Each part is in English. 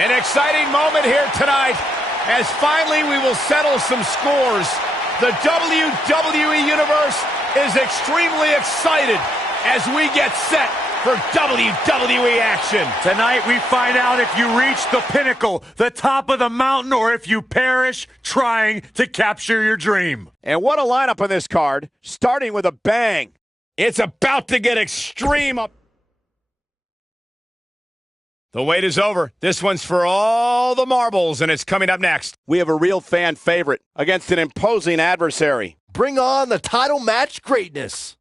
An exciting moment here tonight, as finally we will settle some scores. The WWE Universe is extremely excited as we get set for WWE action. Tonight we find out if you reach the pinnacle, the top of the mountain, or if you perish trying to capture your dream. And what a lineup on this card, starting with a bang. It's about to get extreme up. The wait is over. This one's for all the marbles, and it's coming up next. We have a real fan favorite against an imposing adversary. Bring on the title match greatness.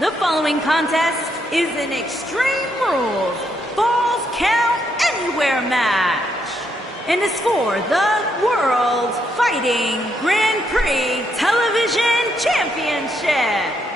The following contest is an Extreme Rules Falls Count Anywhere match and is for the World Fighting Grand Prix Television Championship.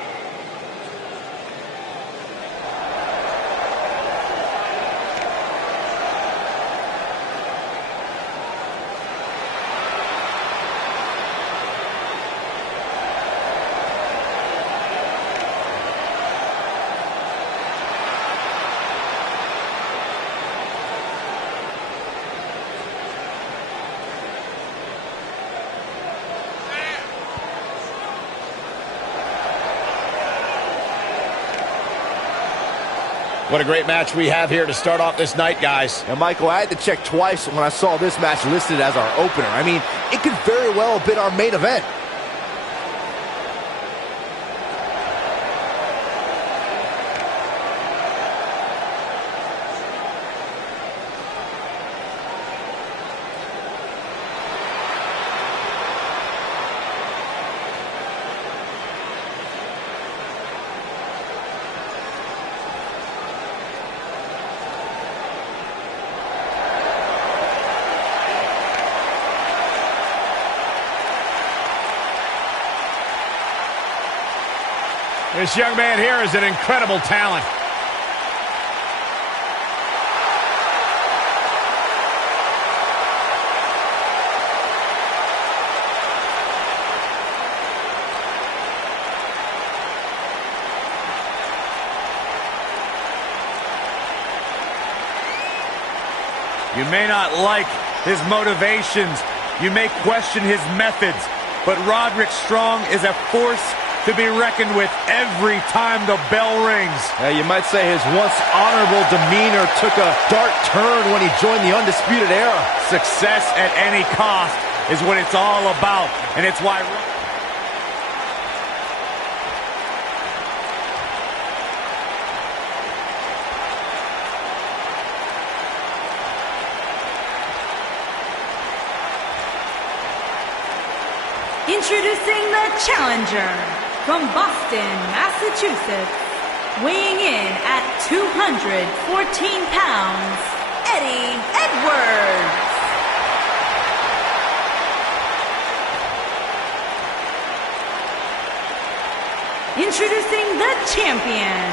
What a great match we have here to start off this night, guys. And Michael, I had to check twice when I saw this match listed as our opener. I mean, it could very well have been our main event. This young man here is an incredible talent. You may not like his motivations, you may question his methods, but Roderick Strong is a force to be reckoned with every time the bell rings. You might say his once honorable demeanor took a dark turn when he joined the Undisputed Era. Success at any cost is what it's all about, and it's why... Introducing the challenger from Boston, Massachusetts, weighing in at 214 pounds, Eddie Edwards. Introducing the champion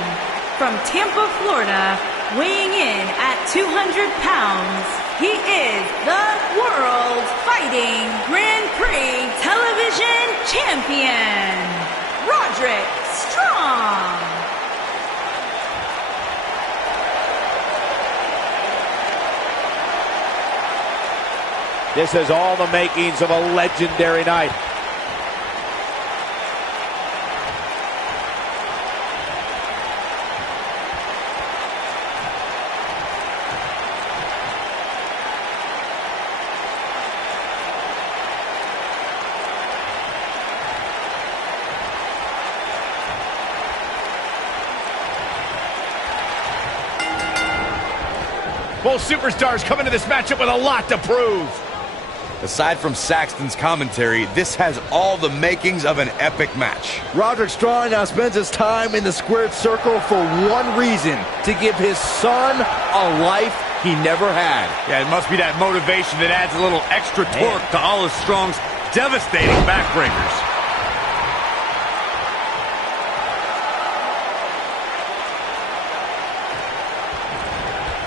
from Tampa, Florida, weighing in at 200 pounds, he is the World Fighting Grand Prix Television Champion, Roderick Strong. This has all the makings of a legendary night. Both superstars come into this matchup with a lot to prove. Aside from Saxton's commentary, this has all the makings of an epic match. Roderick Strong now spends his time in the squared circle for one reason: to give his son a life he never had. Yeah, it must be that motivation that adds a little extra torque to all of Strong's devastating backbreakers.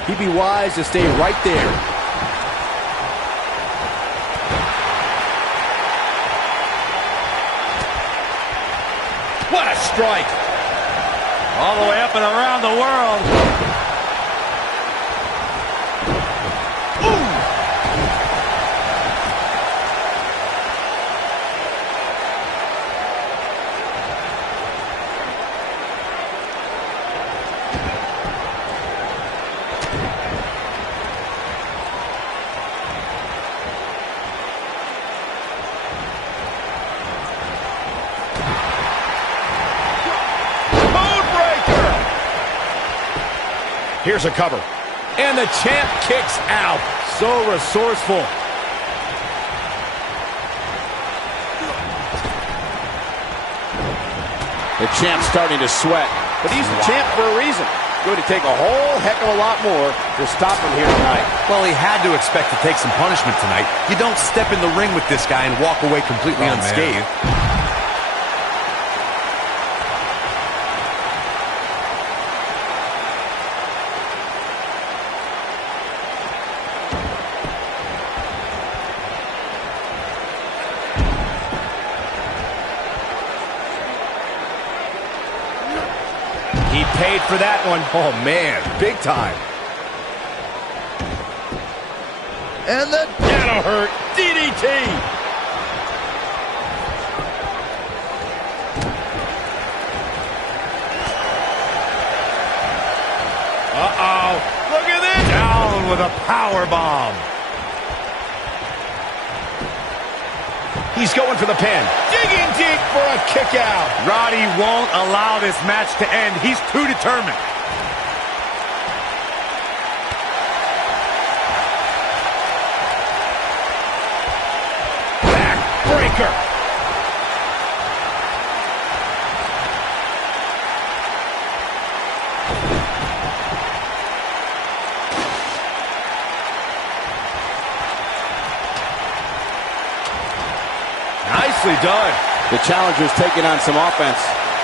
He'd be wise to stay right there. What a strike! All the way up and around the world. Here's a cover. And the champ kicks out. So resourceful. The champ's starting to sweat. But he's the champ for a reason. Going to take a whole heck of a lot more to stop him here tonight. Well, he had to expect to take some punishment tonight. You don't step in the ring with this guy and walk away completely unscathed. He paid for that one. Oh, man, big time. And that'll hurt. DDT. Uh-oh. Look at this. Down with a power bomb. He's going for the pin. Digging deep for a kick out. Roddy won't allow this match to end. He's too determined. Backbreaker. Nicely done. The challenger's taking on some offense.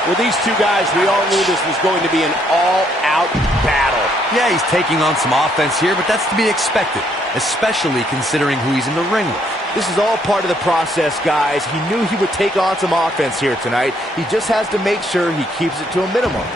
With these two guys, we all knew this was going to be an all-out battle. Yeah, he's taking on some offense here, but that's to be expected, especially considering who he's in the ring with. This is all part of the process, guys. He knew he would take on some offense here tonight. He just has to make sure he keeps it to a minimum.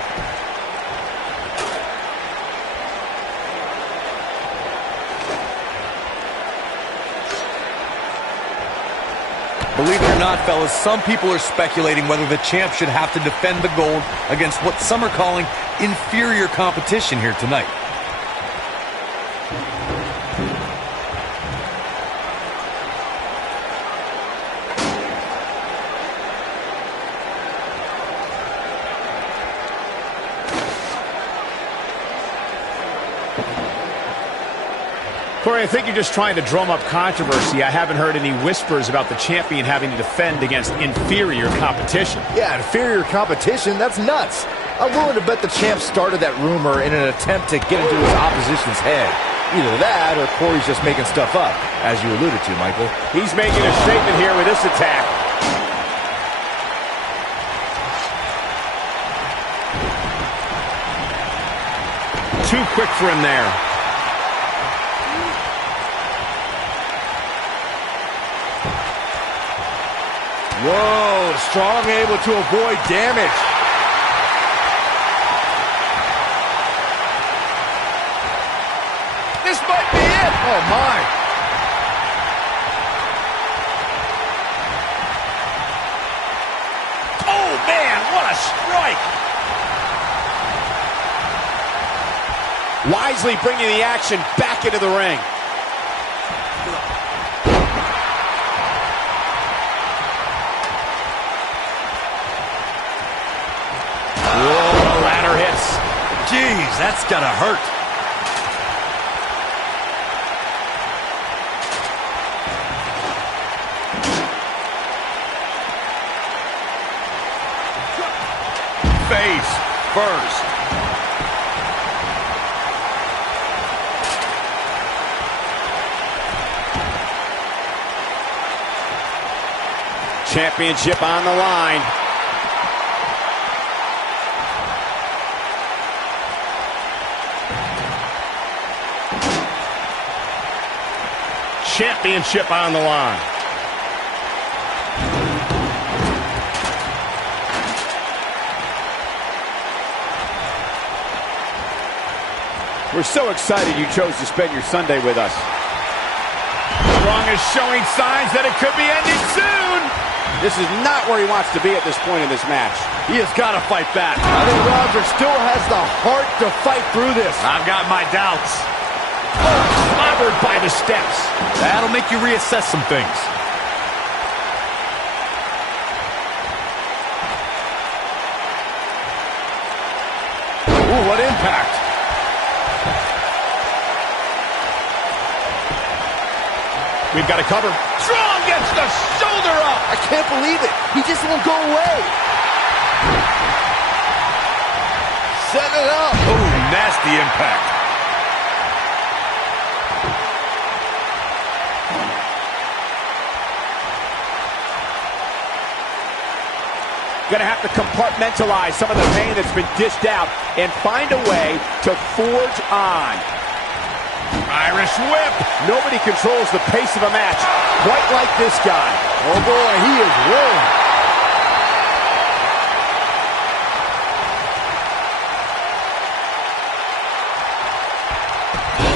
Believe it or not, fellas, some people are speculating whether the champ should have to defend the gold against what some are calling inferior competition here tonight. Corey, I think you're just trying to drum up controversy. I haven't heard any whispers about the champion having to defend against inferior competition. Yeah, inferior competition? That's nuts. I'm willing to bet the champ started that rumor in an attempt to get into his opposition's head. Either that or Corey's just making stuff up, as you alluded to, Michael. He's making a statement here with this attack. Too quick for him there. Whoa, Strong able to avoid damage. This might be it. Oh, my. strike. Wisely bringing the action back into the ring. Whoa, the ladder hits. Jeez, that's gotta hurt. Face first. Championship on the line. Championship on the line. We're so excited you chose to spend your Sunday with us. Strong is showing signs that it could be ending soon. This is not where he wants to be at this point in this match. He has got to fight back. I think Roderick still has the heart to fight through this. I've got my doubts. Clobbered by the steps. That'll make you reassess some things. Ooh, what impact. We've got to cover. Strong gets the shoulder up. I can't believe it. He just won't go away. Set it up. Ooh, nasty impact. Gonna have to compartmentalize some of the pain that's been dished out and find a way to forge on. Irish whip. Nobody controls the pace of a match quite like this guy. Oh boy, he is rolling.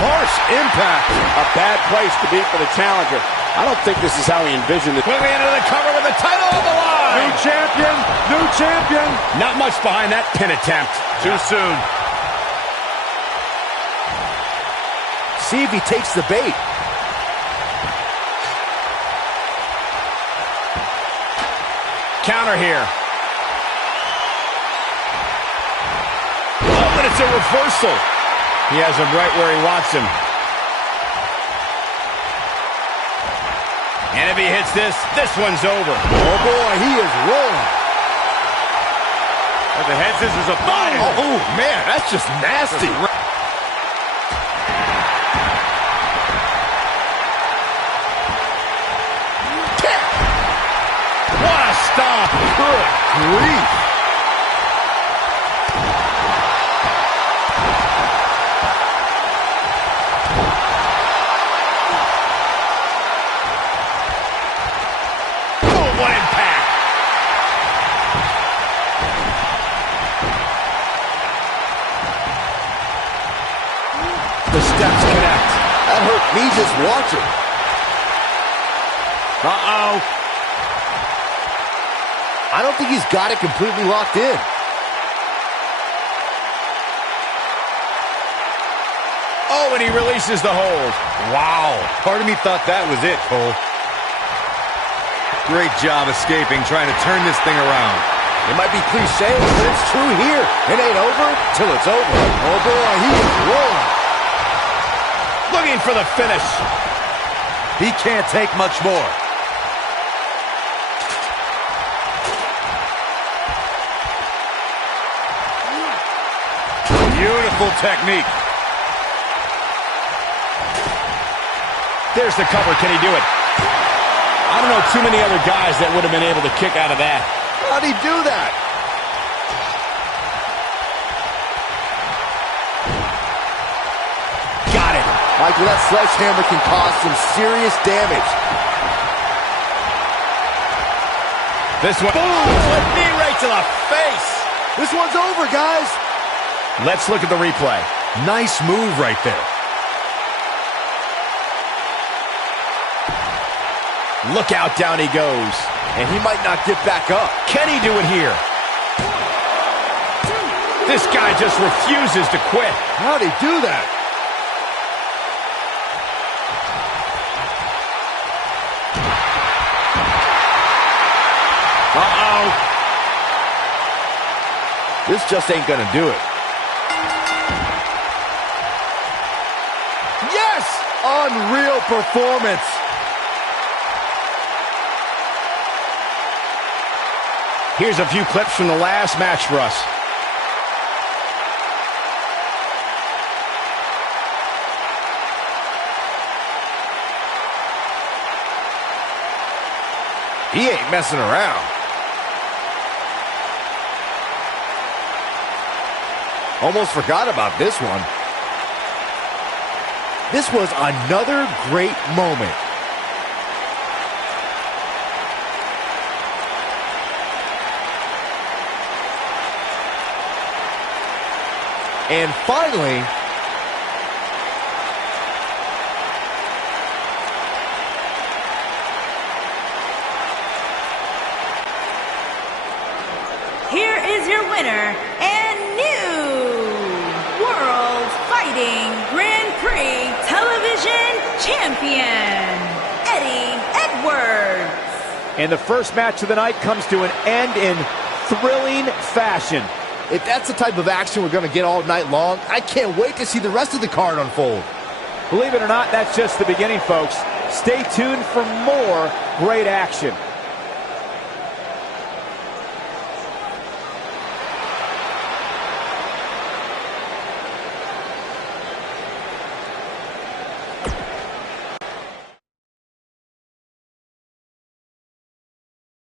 Harsh impact. A bad place to be for the challenger. I don't think this is how he envisioned it. Moving into the cover with the title on the line. New champion, new champion. Not much behind that pin attempt. Too soon. See if he takes the bait. Counter here. Oh, but it's a reversal. He has him right where he wants him. And if he hits this, this one's over. Oh boy, he is rolling. But the head scissors are fire. Oh man, that's just nasty. What a stomp. Good grief. Oh, what impact. The steps connect. That hurt me just watching. Uh-oh. I don't think he's got it completely locked in. Oh, and he releases the hold. Wow. Part of me thought that was it, Cole. Great job escaping, trying to turn this thing around. It might be cliche, but it's true here. It ain't over till it's over. Oh boy, he is rolling. Looking for the finish. He can't take much more. Beautiful technique. There's the cover. Can he do it? I don't know too many other guys that would have been able to kick out of that. How'd he do that? Got it. Michael, that sledgehammer can cause some serious damage. This one. Boom! Knee right to the face. This one's over, guys. Let's look at the replay. Nice move right there. Look out, down he goes. And he might not get back up. Can he do it here? This guy just refuses to quit. How'd he do that? Uh-oh. This just ain't gonna do it. Yes! Unreal performance. Here's a few clips from the last match for us. He ain't messing around. Almost forgot about this one. This was another great moment. And finally, here is your winner and new World Fighting Grand Prix Television Champion, Eddie Edwards. And the first match of the night comes to an end in thrilling fashion. if that's the type of action we're going to get all night long, I can't wait to see the rest of the card unfold. Believe it or not, that's just the beginning, folks. Stay tuned for more great action.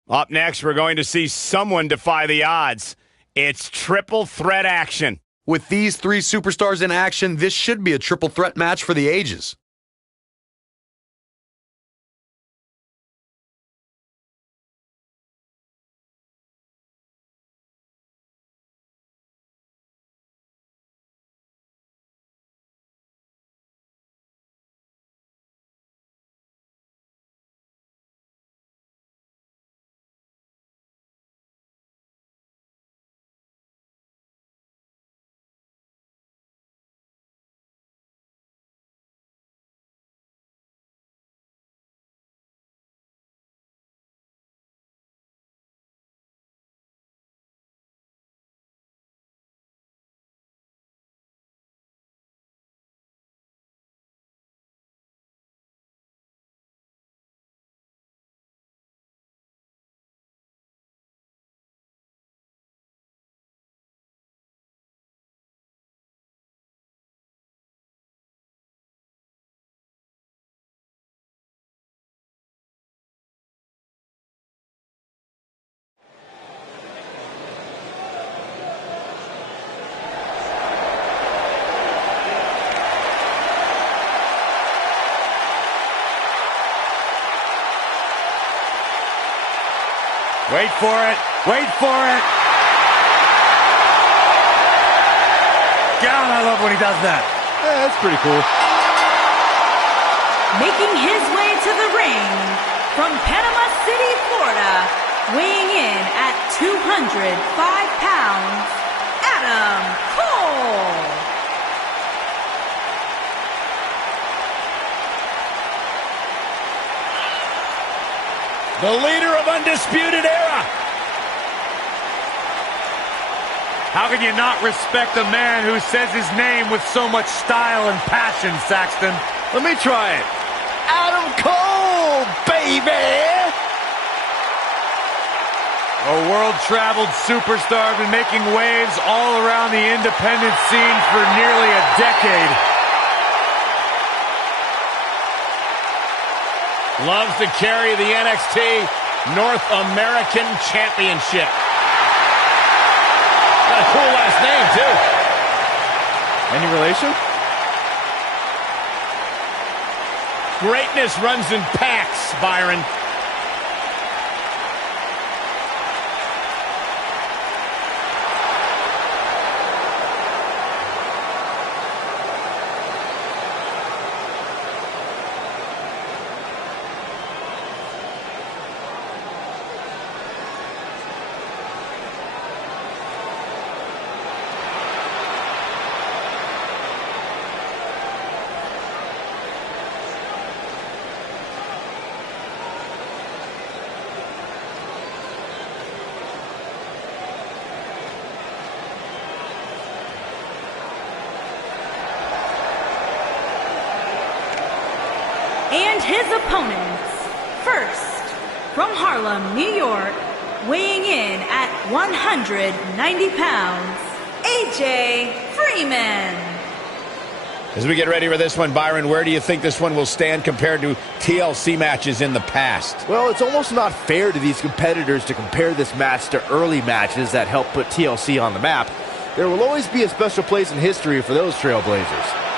Up next, we're going to see someone defy the odds. It's triple threat action. With these three superstars in action, this should be a triple threat match for the ages. Wait for it. Wait for it. God, I love when he does that. Yeah, that's pretty cool. Making his way to the ring from Panama City, Florida, weighing in at 205 pounds, Adam Cole. The leader of Undisputed Era. How can you not respect a man who says his name with so much style and passion, Saxton? Let me try it. Adam Cole, baby! A world-traveled superstar, been making waves all around the independent scene for nearly a decade. Loves to carry the NXT North American Championship. Got a cool last name, too. Any relation? Greatness runs in packs, Byron. his opponents. First, from Harlem, New York, weighing in at 190 pounds, AJ Freeman. As we get ready for this one, Byron, where do you think this one will stand compared to TLC matches in the past? Well, it's almost not fair to these competitors to compare this match to early matches that helped put TLC on the map. There will always be a special place in history for those Trailblazers.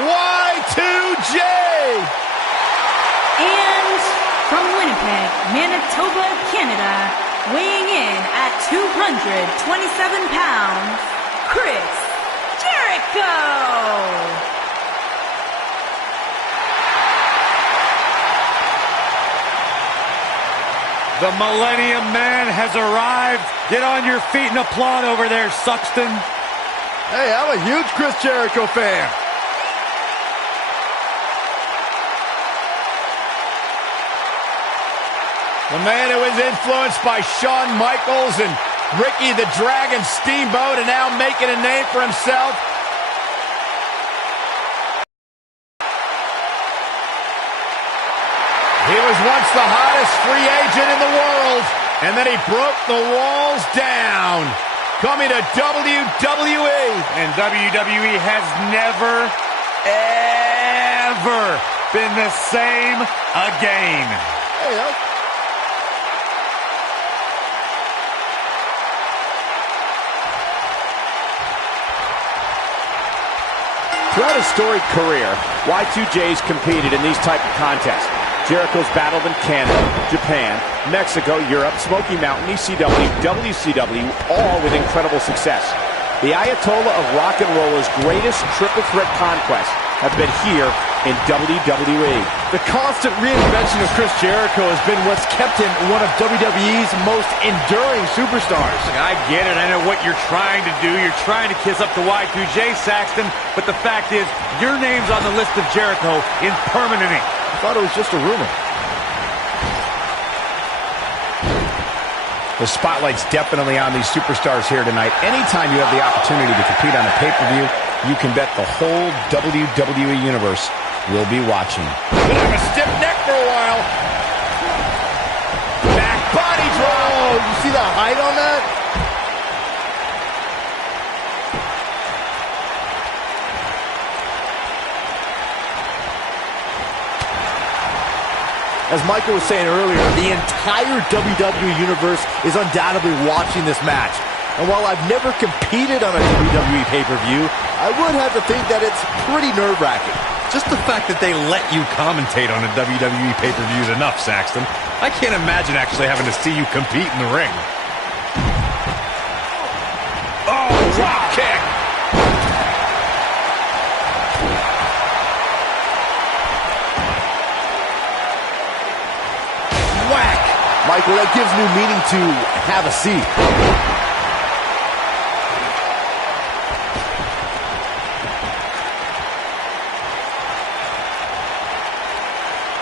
Y2J! And from Winnipeg, Manitoba, Canada, weighing in at 227 pounds, Chris Jericho! The Millennium Man has arrived. Get on your feet and applaud over there, Suxton. Hey, I'm a huge Chris Jericho fan. The man who is influenced by Shawn Michaels and Ricky the Dragon Steamboat and now making a name for himself. He was once the hottest free agent in the world, and then he broke the walls down. Coming to WWE. And WWE has never, ever been the same again. Hey, throughout his storied career, Y2J's competed in these type of contests. Jericho's battled in Canada, Japan, Mexico, Europe, Smoky Mountain, ECW, WCW, all with incredible success. The Ayatollah of rock and roller's greatest triple threat conquests have been here in WWE. the constant reinvention of Chris Jericho has been what's kept him one of WWE's most enduring superstars. I get it. I know what you're trying to do. You're trying to kiss up to Y2J, Saxton. But the fact is, your name's on the list of Jericho in permanent ink. I thought it was just a rumor. The spotlight's definitely on these superstars here tonight. Anytime you have the opportunity to compete on a pay-per-view, you can bet the whole WWE Universe will be watching. Gonna have a stiff neck for a while. Back body drop. Oh, you see the height on that? As Michael was saying earlier, the entire WWE Universe is undoubtedly watching this match. And while I've never competed on a WWE pay-per-view, I would have to think that it's pretty nerve-wracking. Just the fact that they let you commentate on a WWE pay-per-view is enough, Saxton. I can't imagine actually having to see you compete in the ring. Oh, drop kick. Whack. Michael, that gives new meaning to have a seat.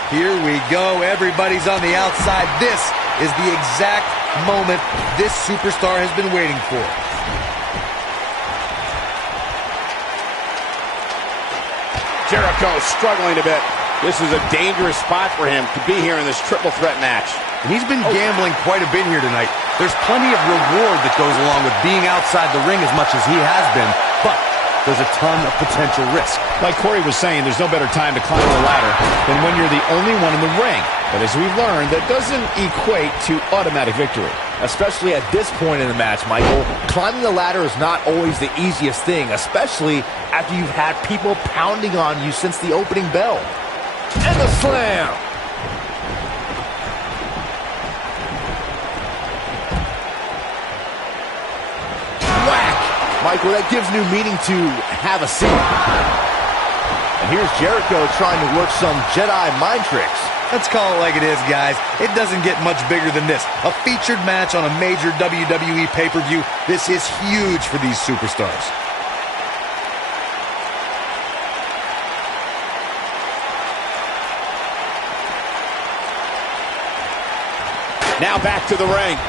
Here we go. Everybody's on the outside. This is the exact moment this superstar has been waiting for. Jericho struggling a bit. This is a dangerous spot for him to be here in this triple threat match. And he's been gambling quite a bit here tonight. There's plenty of reward that goes along with being outside the ring as much as he has been. But there's a ton of potential risk. Like Corey was saying, there's no better time to climb the ladder than when you're the only one in the ring. But as we've learned, that doesn't equate to automatic victory. Especially at this point in the match, Michael, climbing the ladder is not always the easiest thing, especially after you've had people pounding on you since the opening bell. And the slam! Whack! Michael, that gives new meaning to have a seat. And here's Jericho trying to work some Jedi mind tricks. Let's call it like it is, guys. It doesn't get much bigger than this. A featured match on a major WWE pay-per-view. This is huge for these superstars. Now back to the ring.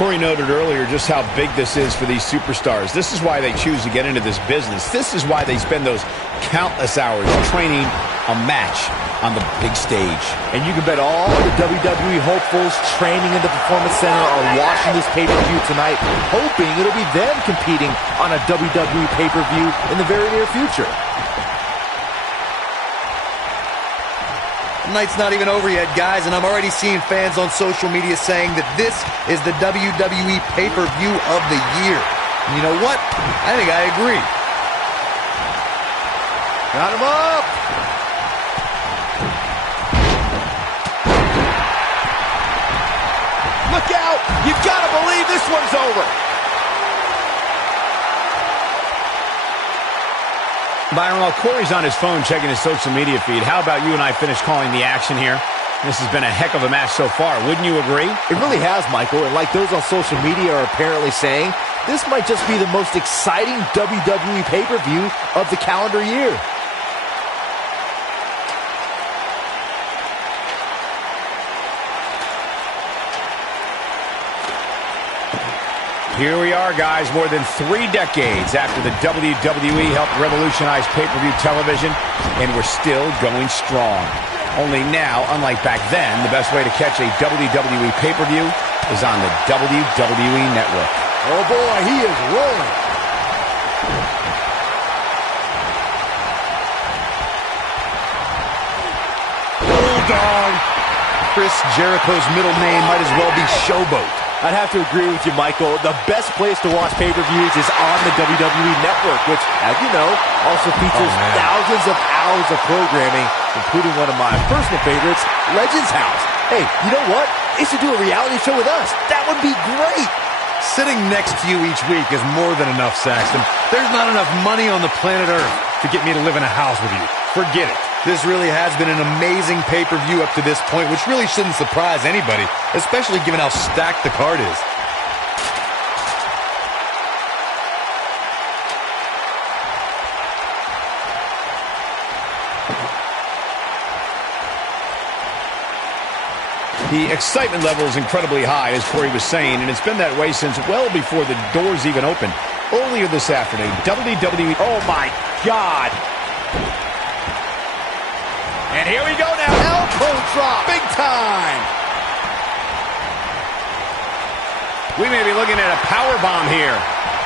Corey noted earlier just how big this is for these superstars. This is why they choose to get into this business. This is why they spend those countless hours training a match on the big stage. And you can bet all the WWE hopefuls training in the Performance Center are watching this pay-per-view tonight, hoping it'll be them competing on a WWE pay-per-view in the very near future. The night's not even over yet, guys, and I'm already seeing fans on social media saying that this is the WWE pay-per-view of the year. And you know what? I think I agree. Got him up! Look out! You gotta believe this one's over! Byron, while Corey's on his phone checking his social media feed, how about you and I finish calling the action here? This has been a heck of a match so far. Wouldn't you agree? It really has, Michael. And like those on social media are apparently saying, this might just be the most exciting WWE pay-per-view of the calendar year. Here we are, guys, more than 3 decades after the WWE helped revolutionize pay-per-view television, and we're still going strong. Only now, unlike back then, the best way to catch a WWE pay-per-view is on the WWE Network. Oh boy, he is rolling. Bulldog. Chris Jericho's middle name might as well be Showboat. I'd have to agree with you, Michael. The best place to watch pay-per-views is on the WWE Network, which, as you know, also features thousands of hours of programming, including one of my personal favorites, Legends House. Hey, you know what? They should do a reality show with us. That would be great. Sitting next to you each week is more than enough, Saxton. There's not enough money on the planet Earth to get me to live in a house with you. Forget it. This really has been an amazing pay-per-view up to this point, which really shouldn't surprise anybody, especially given how stacked the card is. The excitement level is incredibly high, as Corey was saying, and it's been that way since well before the doors even opened. Earlier this afternoon, WWE... Oh, my God! And here we go now. Elbow drop. Big time. We may be looking at a power bomb here.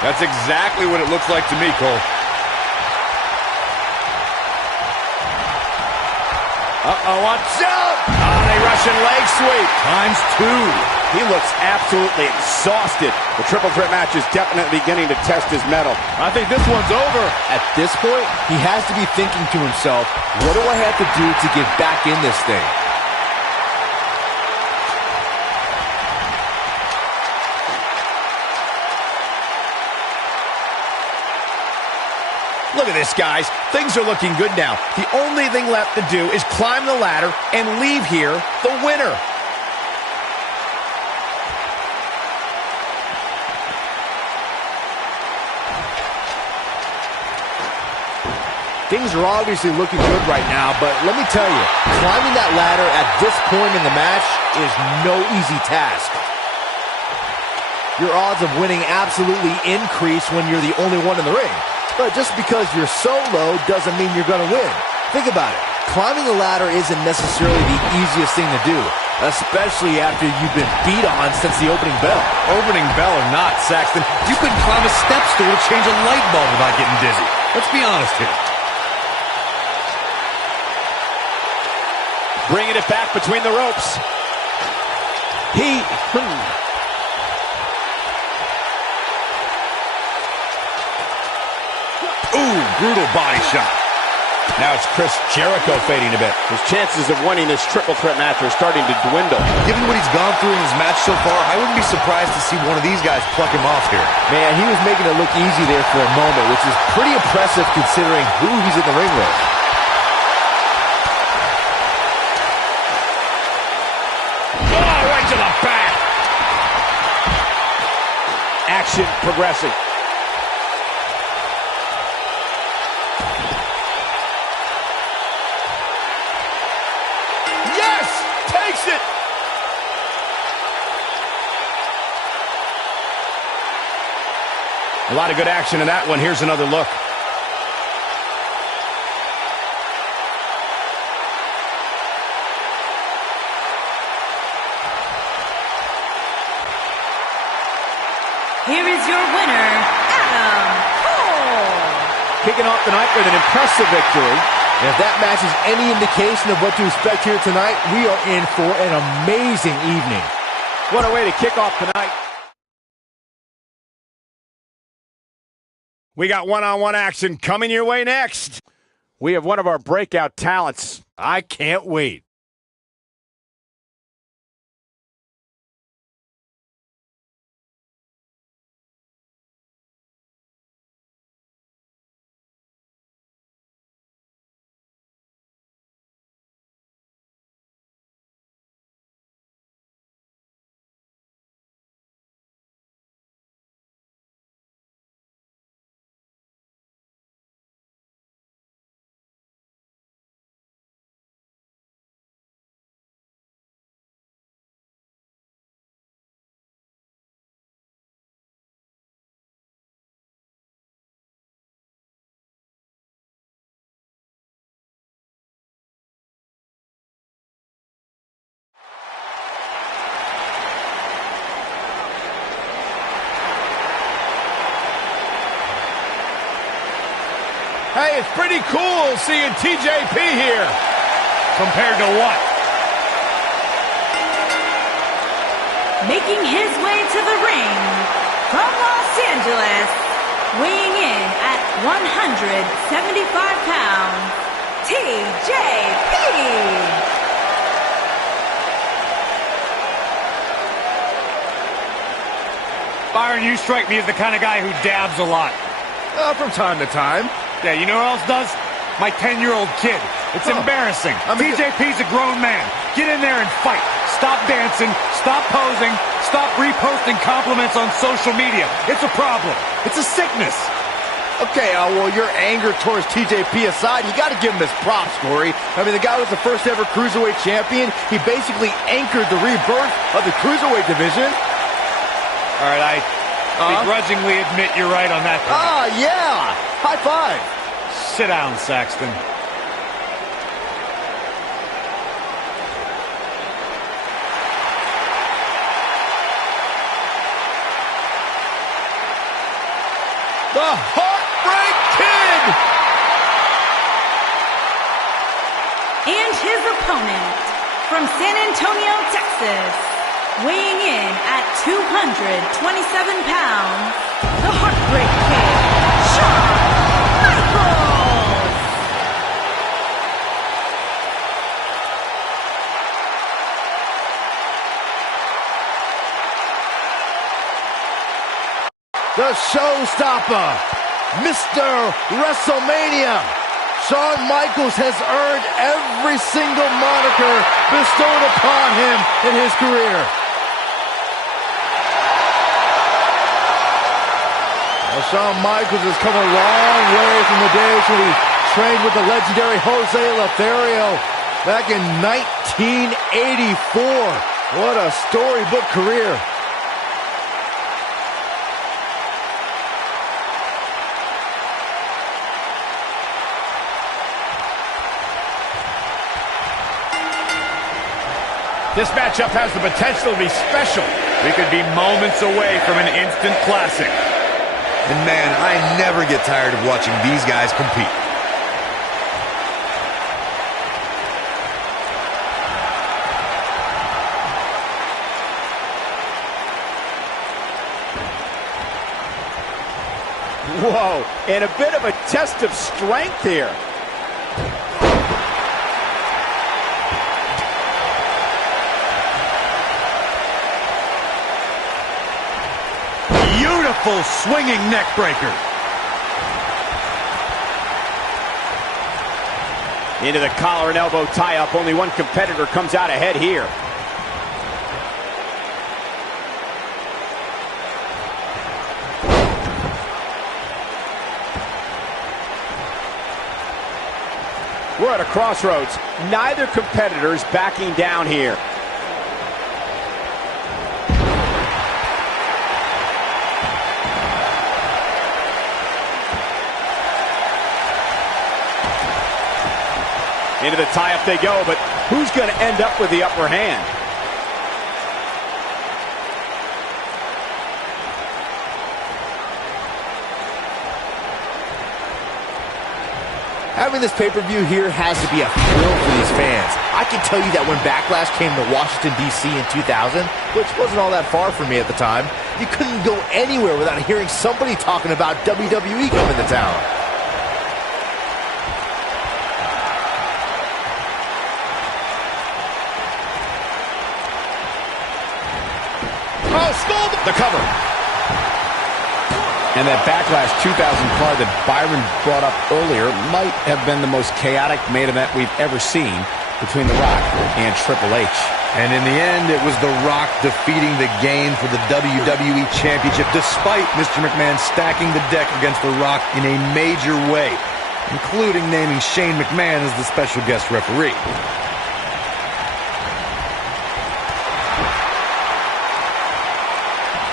That's exactly what it looks like to me, Cole. Uh-oh, watch out. On a Russian leg sweep. ×2. He looks absolutely exhausted. The triple threat match is definitely beginning to test his mettle. I think this one's over. At this point, he has to be thinking to himself, what do I have to do to get back in this thing? Look at this, guys. Things are looking good now. The only thing left to do is climb the ladder and leave here the winner. Things are obviously looking good right now, but let me tell you, climbing that ladder at this point in the match is no easy task. Your odds of winning absolutely increase when you're the only one in the ring. But just because you're so low doesn't mean you're going to win. Think about it. Climbing the ladder isn't necessarily the easiest thing to do. especially after you've been beat on since the opening bell. Opening bell or not, Saxton, you couldn't climb a step stool to change a light bulb without getting dizzy. Let's be honest here. Bringing it back between the ropes. Ooh, brutal body shot. Now it's Chris Jericho fading a bit. His chances of winning this triple threat match are starting to dwindle. Given what he's gone through in his match so far, I wouldn't be surprised to see one of these guys pluck him off here. Man, he was making it look easy there for a moment, which is pretty impressive considering who he's in the ring with. Oh, right to the back. Action progressing. Yes! Takes it! A lot of good action in that one. Here's another look. Here is your winner, Adam Cole. Kicking off the night with an impressive victory. And if that match is any indication of what to expect here tonight, we are in for an amazing evening. What a way to kick off the night. We got one-on-one action coming your way next. We have one of our breakout talents. I can't wait. Hey, it's pretty cool seeing TJP here. Compared to what? Making his way to the ring from Los Angeles, weighing in at 175 pounds, TJP. Byron, you strike me as the kind of guy who dabs a lot. From time to time. Yeah, you know what else does? My 10-year-old kid. It's embarrassing. TJP's a grown man. Get in there and fight. Stop dancing. Stop posing. Stop reposting compliments on social media. It's a problem. It's a sickness. Okay, well, your anger towards TJP aside, you got to give him his props, Corey. I mean, the guy was the first ever Cruiserweight champion. He basically anchored the rebirth of the Cruiserweight division. All right, I begrudgingly admit you're right on that point. Yeah. High five. Sit down, Saxton. The Heartbreak Kid! And his opponent from San Antonio, Texas, weighing in at 227 pounds, the Heartbreak Kid, Shawn Michaels! The showstopper, Mr. WrestleMania. Shawn Michaels has earned every single moniker bestowed upon him in his career. Well, Shawn Michaels has come a long way from the days when he trained with the legendary Jose Lothario back in 1984. What a storybook career. This matchup has the potential to be special. We could be moments away from an instant classic. And man, I never get tired of watching these guys compete. Whoa, and a bit of a test of strength here. Beautiful swinging neck breaker. Into the collar and elbow tie-up. Only one competitor comes out ahead here. We're at a crossroads. Neither competitor is backing down here. Into the tie-up they go, but who's going to end up with the upper hand? Having this pay-per-view here has to be a thrill for these fans. I can tell you that when Backlash came to Washington, D.C. in 2000, which wasn't all that far from me at the time, you couldn't go anywhere without hearing somebody talking about WWE coming to town. Oh, stole the cover. And that Backlash 2000 card that Byron brought up earlier might have been the most chaotic main event we've ever seen between The Rock and Triple H. And in the end, it was The Rock defeating the game for the WWE Championship, despite Mr. McMahon stacking the deck against The Rock in a major way, including naming Shane McMahon as the special guest referee.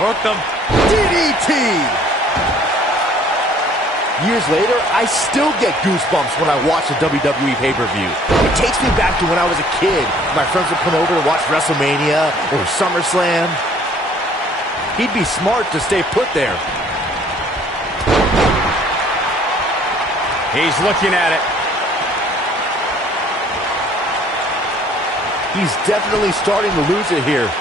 Hooked him. DDT! Years later, I still get goosebumps when I watch a WWE pay-per-view. It takes me back to when I was a kid. My friends would come over to watch WrestleMania or SummerSlam. He'd be smart to stay put there. He's looking at it. He's definitely starting to lose it here.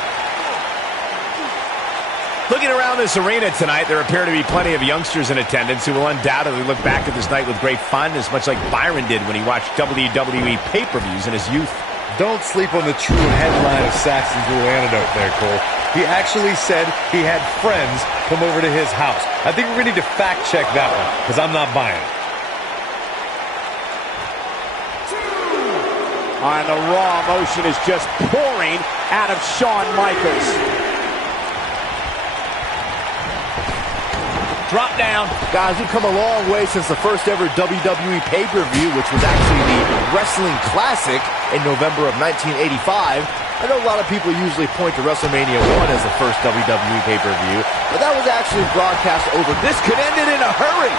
Looking around this arena tonight, there appear to be plenty of youngsters in attendance who will undoubtedly look back at this night with great fondness, much like Byron did when he watched WWE pay-per-views in his youth. Don't sleep on the true headline of Saxton's little anecdote there, Cole. He actually said he had friends come over to his house. I think we're going to need to fact-check that one, because I'm not buying it. And the raw emotion is just pouring out of Shawn Michaels. Drop down. Guys, we've come a long way since the first ever WWE pay-per-view, which was actually the Wrestling Classic in November of 1985. I know a lot of people usually point to WrestleMania 1 as the first WWE pay-per-view, but that was actually broadcast over. This could end it in a hurry.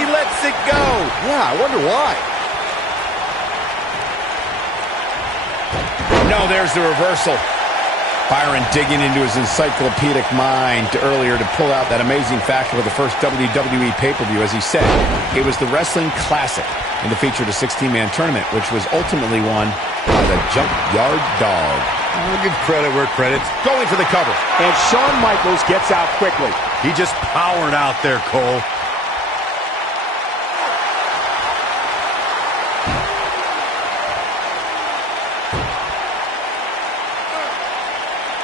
He lets it go. Yeah, I wonder why. No, there's the reversal. Byron digging into his encyclopedic mind earlier to pull out that amazing fact of the first WWE pay-per-view. As he said, it was the Wrestling Classic, and it featured a 16-man tournament, which was ultimately won by the Junkyard Dog. I'll give credit where credit's Going for the cover. And Shawn Michaels gets out quickly. He just powered out there, Cole.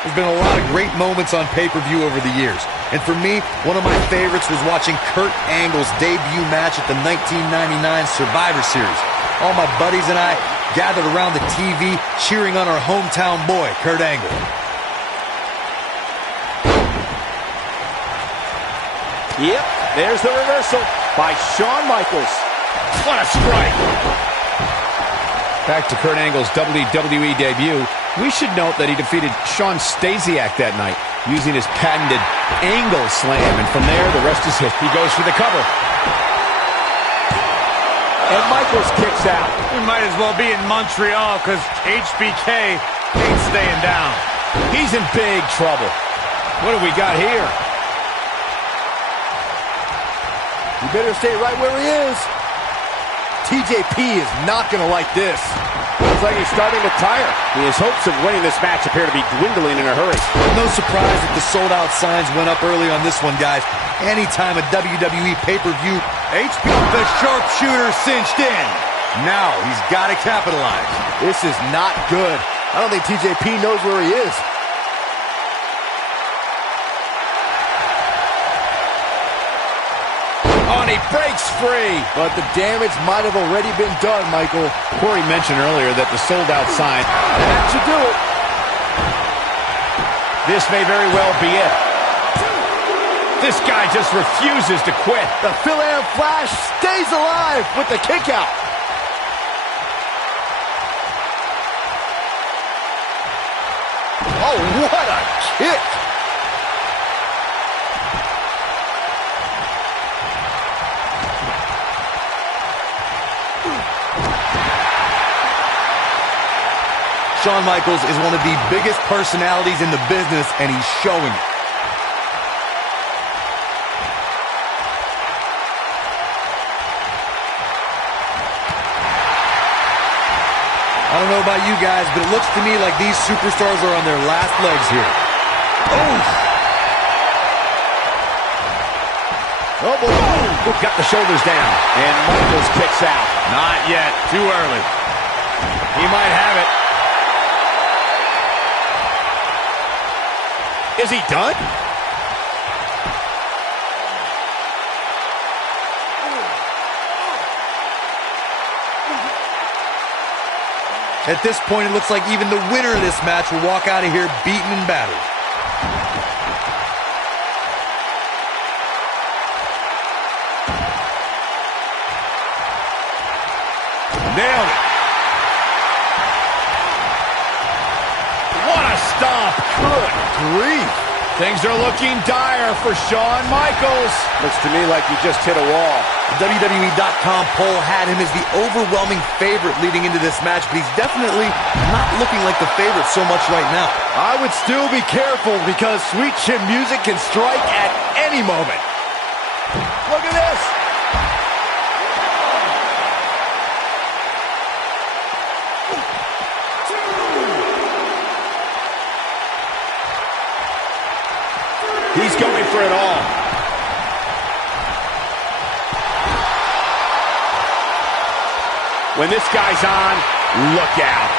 There's been a lot of great moments on pay-per-view over the years. And for me, one of my favorites was watching Kurt Angle's debut match at the 1999 Survivor Series. All my buddies and I gathered around the TV cheering on our hometown boy, Kurt Angle. Yep, there's the reversal by Shawn Michaels. What a strike. Back to Kurt Angle's WWE debut, we should note that he defeated Shawn Stasiak that night using his patented angle slam, and from there, the rest is history. He goes for the cover. And Michaels kicks out. We might as well be in Montreal because HBK ain't staying down. He's in big trouble. What do we got here? You better stay right where he is. TJP is not going to like this. Looks like he's starting to tire. His hopes of winning this match appear to be dwindling in a hurry. No surprise that the sold-out signs went up early on this one, guys. Anytime a WWE pay-per-view, HB, the sharpshooter cinched in. Now he's got to capitalize. This is not good. I don't think TJP knows where he is. Oh, and he breaks free. But the damage might have already been done, Michael. Corey mentioned earlier that the sold-out sign, That should do it. This may very well be it. This guy just refuses to quit. The Phil-Am Flash stays alive with the kick out. Oh, what a kick. Shawn Michaels is one of the biggest personalities in the business, and he's showing it. I don't know about you guys, but it looks to me like these superstars are on their last legs here. Oof. Oh, boy. Got the shoulders down. And Michaels kicks out. Not yet. Too early. He might have it. Is he done? At this point, it looks like even the winner of this match will walk out of here beaten and battered. Nailed it. What a stomp. Good grief. Things are looking dire for Shawn Michaels. Looks to me like he just hit a wall. The WWE.com poll had him as the overwhelming favorite leading into this match, but he's definitely not looking like the favorite so much right now. I would still be careful because Sweet Chin Music can strike at any moment. Look at this. He's going for it all. When this guy's on, look out.